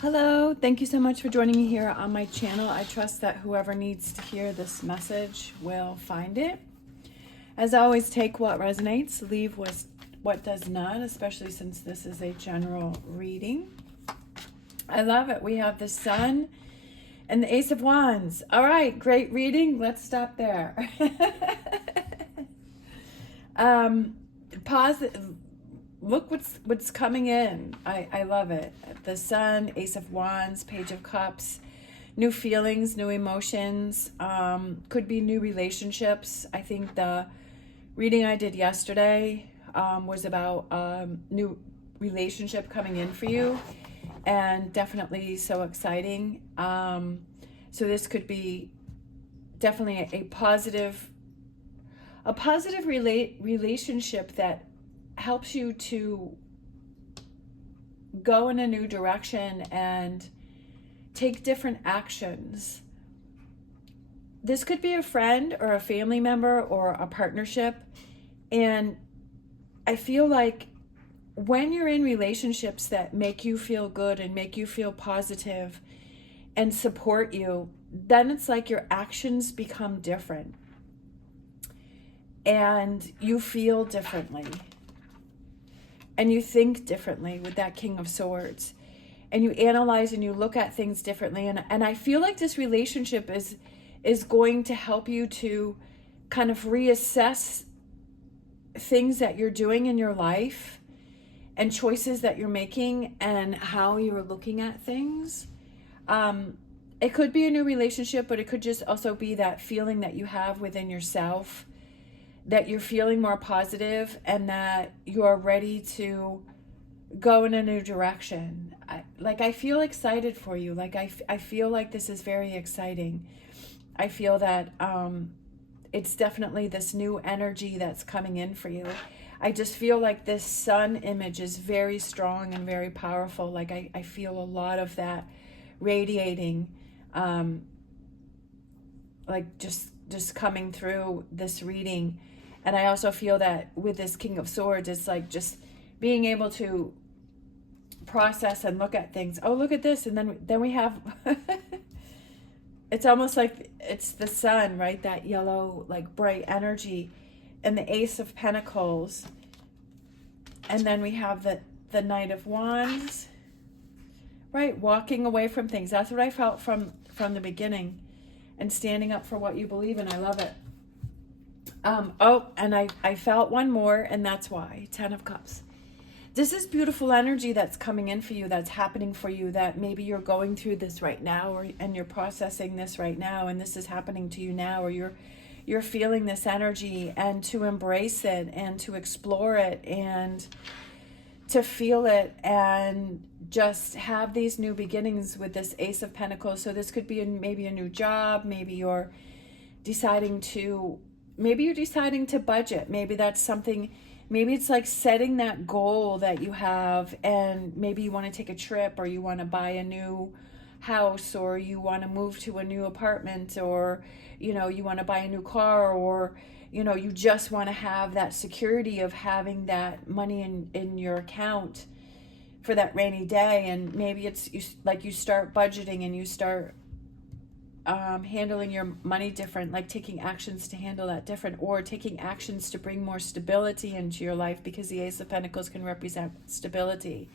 Hello, thank you so much for joining me here on my channel. I trust that whoever needs to hear this message will find it. As always, take what resonates, leave what does not, especially since this is a general reading. I love it. We have the Sun and the Ace of Wands. All right, great reading. Let's stop there. Positive. Look what's coming in. I love it. The Sun, Ace of Wands, Page of Cups, new feelings, new emotions, could be new relationships. I think the reading I did yesterday was about new relationship coming in for you, and definitely so exciting. So this could be definitely a positive relationship that helps you to go in a new direction and take different actions. This could be a friend or a family member or a partnership. And I feel like when you're in relationships that make you feel good and make you feel positive and support you, then it's like your actions become different and you feel differently. And you think differently with that King of Swords. And you analyze and you look at things differently. And I feel like this relationship is going to help you to kind of reassess things that you're doing in your life and choices that you're making and how you're looking at things. It could be a new relationship, but it could just also be that feeling that you have within yourself, that you're feeling more positive and that you're ready to go in a new direction. I feel excited for you. I feel like this is very exciting. I feel that it's definitely this new energy that's coming in for you. I just feel like this Sun image is very strong and very powerful. I feel a lot of that radiating, just coming through this reading. And I also feel that with this King of Swords, it's like just being able to process and look at things. Oh, look at this. And then we have, it's almost like it's the Sun, right? That yellow, like bright energy, and the Ace of Pentacles. And then we have the Knight of Wands, right? Walking away from things. That's what I felt from the beginning, and standing up for what you believe in. I love it. And I felt one more, and that's why. 10 of Cups. This is beautiful energy that's coming in for you, that's happening for you, that maybe you're going through this right now, and you're processing this right now, and this is happening to you now, or you're feeling this energy, and to embrace it and to explore it and to feel it and just have these new beginnings with this Ace of Pentacles. So this could be maybe a new job, maybe you're deciding to budget. Maybe that's something, maybe it's like setting that goal that you have, and maybe you want to take a trip, or you want to buy a new house, or you want to move to a new apartment, or you want to buy a new car, or you just want to have that security of having that money in your account for that rainy day. And maybe it's you start budgeting and you start handling your money different, like taking actions to handle that different, or taking actions to bring more stability into your life, because the Ace of Pentacles can represent stability.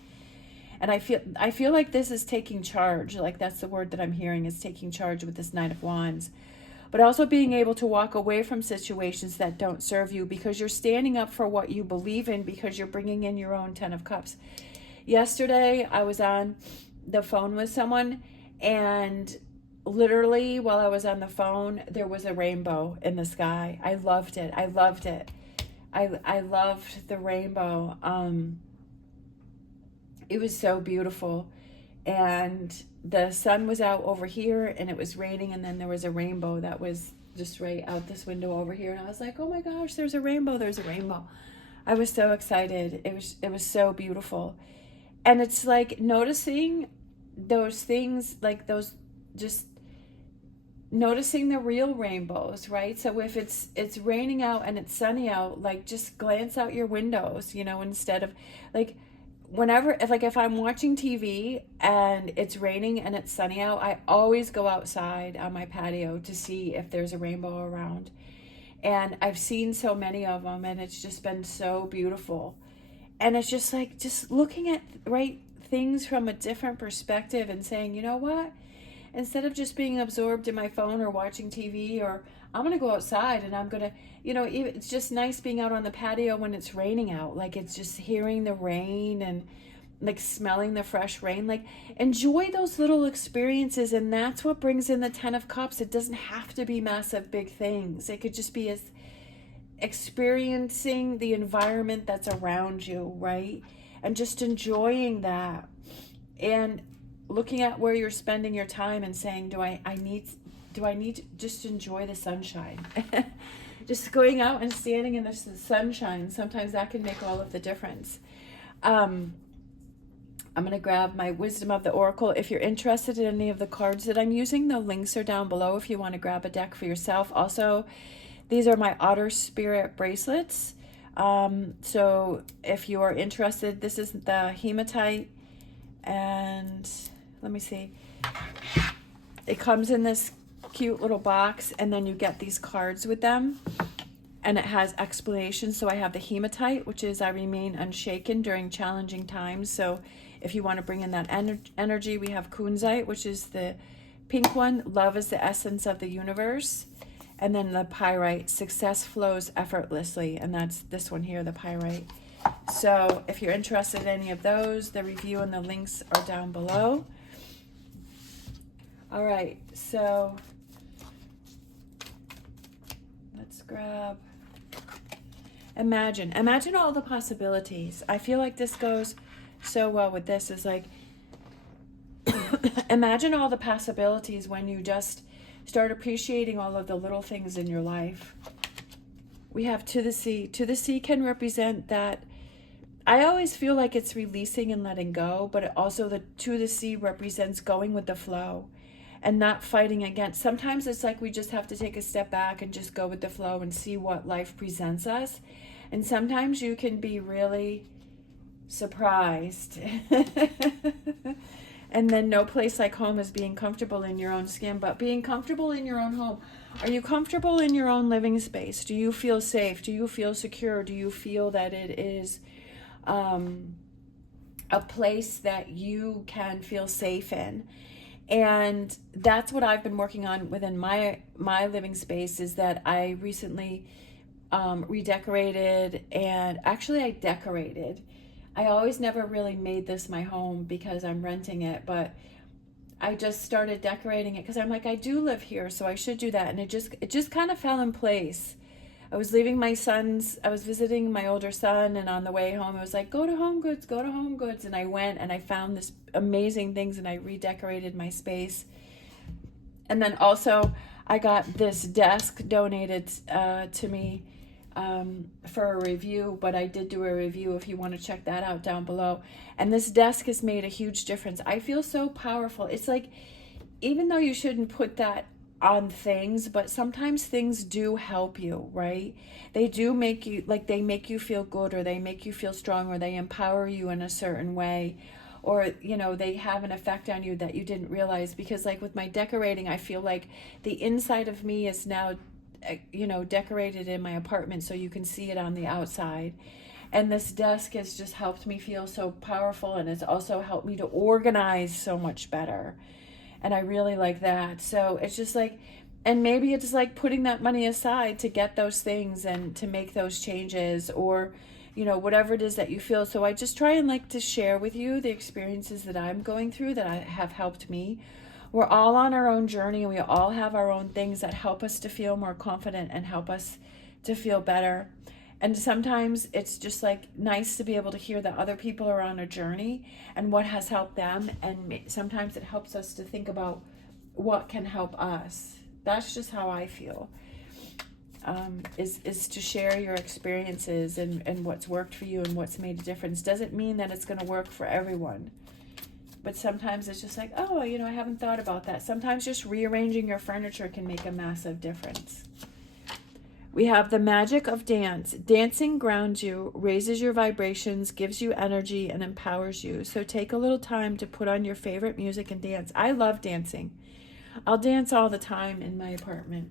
And I feel like this is taking charge. Like that's the word that I'm hearing, is taking charge with this Knight of Wands. But also being able to walk away from situations that don't serve you, because you're standing up for what you believe in, because you're bringing in your own 10 of Cups. Yesterday, I was on the phone with someone, and literally while I was on the phone, there was a rainbow in the sky. I loved it. I loved it. I loved the rainbow. It was so beautiful. And the sun was out over here, and it was raining, and then there was a rainbow that was just right out this window over here. And I was like, oh my gosh, there's a rainbow. There's a rainbow. I was so excited. It was so beautiful. And it's like noticing those things, like those, just noticing the real rainbows, right? So if it's raining out and it's sunny out, like just glance out your windows, instead of like, whenever, if I'm watching TV and it's raining and it's sunny out, I always go outside on my patio to see if there's a rainbow around. And I've seen so many of them, and it's just been so beautiful. And it's just like, just looking at things from a different perspective and saying, you know what? Instead of just being absorbed in my phone or watching TV, or I'm going to go outside and I'm going to, it's just nice being out on the patio when it's raining out. Like, it's just hearing the rain and like smelling the fresh rain. Like, enjoy those little experiences. And that's what brings in the 10 of Cups. It doesn't have to be massive, big things. It could just be as experiencing the environment that's around you, right? And just enjoying that. And looking at where you're spending your time and saying, do I need to just enjoy the sunshine? Just going out and standing in the sunshine, sometimes that can make all of the difference. I'm going to grab my Wisdom of the Oracle. If you're interested in any of the cards that I'm using, the links are down below if you want to grab a deck for yourself. Also, these are my Otter Spirit bracelets. So if you are interested, this is the hematite, and let me see. It comes in this cute little box, and then you get these cards with them, and it has explanations. So I have the hematite, which is I remain unshaken during challenging times. So if you want to bring in that energy, we have kunzite, which is the pink one. Love is the essence of the universe. And then the pyrite, success flows effortlessly. And that's this one here, the pyrite. So if you're interested in any of those, the review and the links are down below. All right, so let's grab, imagine all the possibilities. I feel like this goes so well with this, is like, imagine all the possibilities when you just start appreciating all of the little things in your life. We have to the sea. To the sea can represent that. I always feel like it's releasing and letting go, but also the to the sea represents going with the flow and not fighting against. Sometimes it's like we just have to take a step back and just go with the flow and see what life presents us. And sometimes you can be really surprised. And then no place like home is being comfortable in your own skin, but being comfortable in your own home. Are you comfortable in your own living space? Do you feel safe? Do you feel secure? Do you feel that it is a place that you can feel safe in? And that's what I've been working on within my living space, is that I recently redecorated, and actually I decorated. I always never really made this my home because I'm renting it, but I just started decorating it because I'm like, I do live here, so I should do that. And it just kind of fell in place. I was visiting my older son, and on the way home, I was like, go to Home Goods. And I went and I found this amazing things, and I redecorated my space. And then also I got this desk donated to me for a review, but I did do a review if you want to check that out down below. And this desk has made a huge difference. I feel so powerful. It's like, even though you shouldn't put that on things, but sometimes things do help you, right? They do make you, like, they make you feel good, or they make you feel strong, or they empower you in a certain way, or they have an effect on you that you didn't realize. Because like with my decorating, I feel like the inside of me is now decorated in my apartment, so you can see it on the outside. And this desk has just helped me feel so powerful, and it's also helped me to organize so much better. And I really like that. So it's just like, and maybe it's like putting that money aside to get those things and to make those changes, or whatever it is that you feel. So I just try and like to share with you the experiences that I'm going through that have helped me. We're all on our own journey, and we all have our own things that help us to feel more confident and help us to feel better. And sometimes it's just like nice to be able to hear that other people are on a journey and what has helped them. And sometimes it helps us to think about what can help us. That's just how I feel, is to share your experiences and what's worked for you and what's made a difference. Doesn't mean that it's going to work for everyone. But sometimes it's just like, oh, I haven't thought about that. Sometimes just rearranging your furniture can make a massive difference. We have the magic of dance. Dancing grounds you, raises your vibrations, gives you energy, and empowers you. So take a little time to put on your favorite music and dance. I love dancing. I'll dance all the time in my apartment.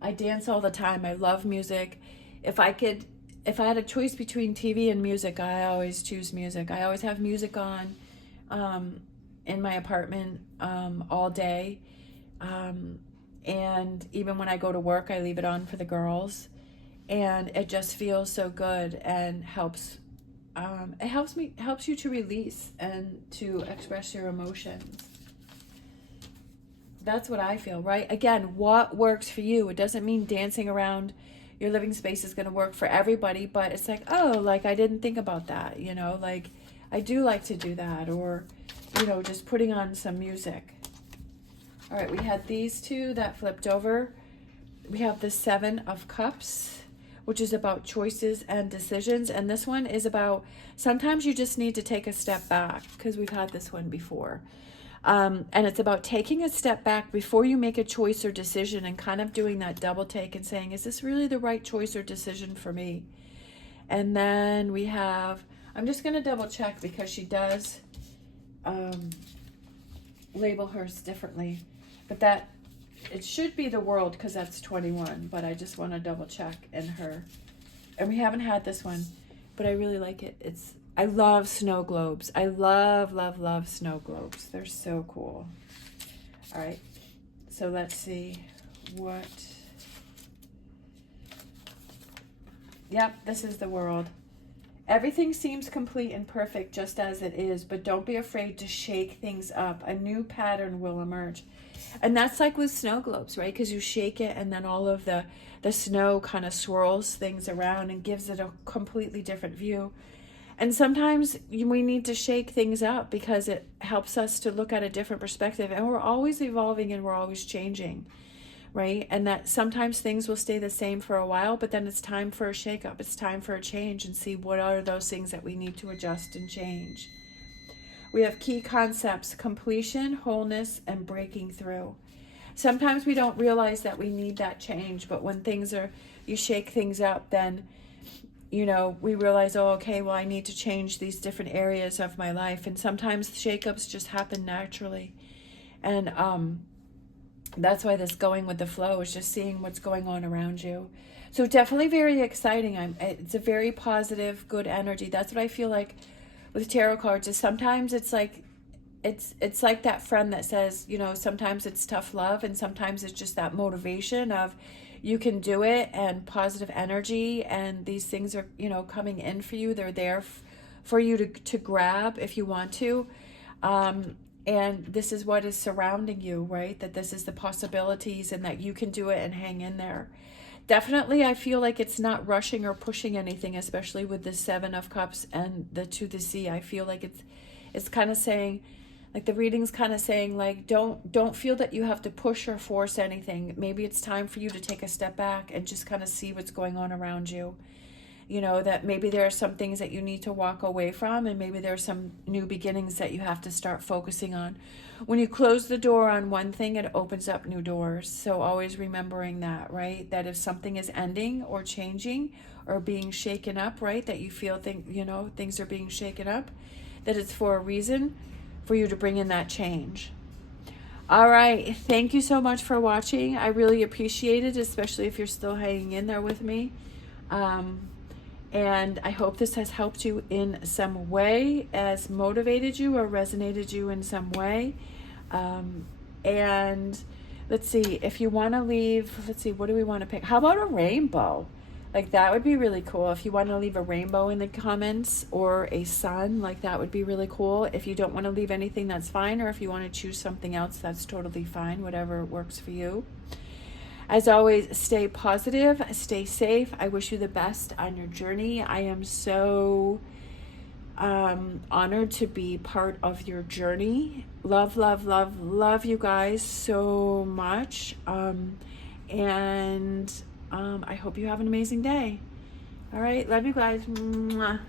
I dance all the time. I love music. If I had a choice between TV and music, I always choose music. I always have music on in my apartment all day. And even when I go to work, I leave it on for the girls, and it just feels so good and helps. It helps you to release and to express your emotions. That's what I feel, right? Again, what works for you? It doesn't mean dancing around your living space is going to work for everybody, but it's like, oh, like I didn't think about that, you know, like I do like to do that, or, you know, just putting on some music. All right, we had these two that flipped over. We have the Seven of Cups, which is about choices and decisions. And this one is about sometimes you just need to take a step back, because we've had this one before. And it's about taking a step back before you make a choice or decision, and kind of doing that double take and saying, is this really the right choice or decision for me? And then we have, I'm just going to double check because she does label hers differently. But that, it should be the World, because that's 21. But I just want to double check in her. And we haven't had this one, but I really like it. I love snow globes. I love, love, love snow globes. They're so cool. All right. So let's see what. Yep, this is the World. Everything seems complete and perfect just as it is, but don't be afraid to shake things up. A new pattern will emerge. And that's like with snow globes, right? Because you shake it and then all of the snow kind of swirls things around and gives it a completely different view. And sometimes we need to shake things up because it helps us to look at a different perspective. And we're always evolving and we're always changing, right? And that sometimes things will stay the same for a while, but then it's time for a shakeup. It's time for a change, and see what are those things that we need to adjust and change. We have key concepts: completion, wholeness, and breaking through. Sometimes we don't realize that we need that change, but when you shake things up, then, you know, we realize, oh, okay, well, I need to change these different areas of my life. And sometimes shakeups just happen naturally. And that's why this going with the flow is just seeing what's going on around you. So definitely very exciting. It's a very positive, good energy. That's what I feel like with tarot cards, is sometimes it's like that friend that says, you know, sometimes it's tough love, and sometimes it's just that motivation of you can do it, and positive energy, and these things are, you know, coming in for you. They're there for you to grab if you want to. And this is what is surrounding you, right? That this is the possibilities, and that you can do it and hang in there. Definitely, I feel like it's not rushing or pushing anything, especially with the Seven of Cups and the To the Sea. I feel like it's kind of saying, like the reading's kind of saying, like, don't feel that you have to push or force anything. Maybe it's time for you to take a step back and just kind of see what's going on around you. You know, that maybe there are some things that you need to walk away from, and maybe there are some new beginnings that you have to start focusing on. When you close the door on one thing, it opens up new doors. So always remembering that, right? That if something is ending or changing or being shaken up, right? That you feel things are being shaken up, that it's for a reason, for you to bring in that change. All right. Thank you so much for watching. I really appreciate it, especially if you're still hanging in there with me. And I hope this has helped you in some way, has motivated you or resonated you in some way. And let's see, if you want to leave, let's see, what do we want to pick? How about a rainbow? Like, that would be really cool. If you want to leave a rainbow in the comments, or a sun, like, that would be really cool. If you don't want to leave anything, that's fine. Or if you want to choose something else, that's totally fine. Whatever works for you. As always, stay positive, stay safe. I wish you the best on your journey. I am so honored to be part of your journey. Love, love, love, love you guys so much. And I hope you have an amazing day. All right, love you guys. Mwah.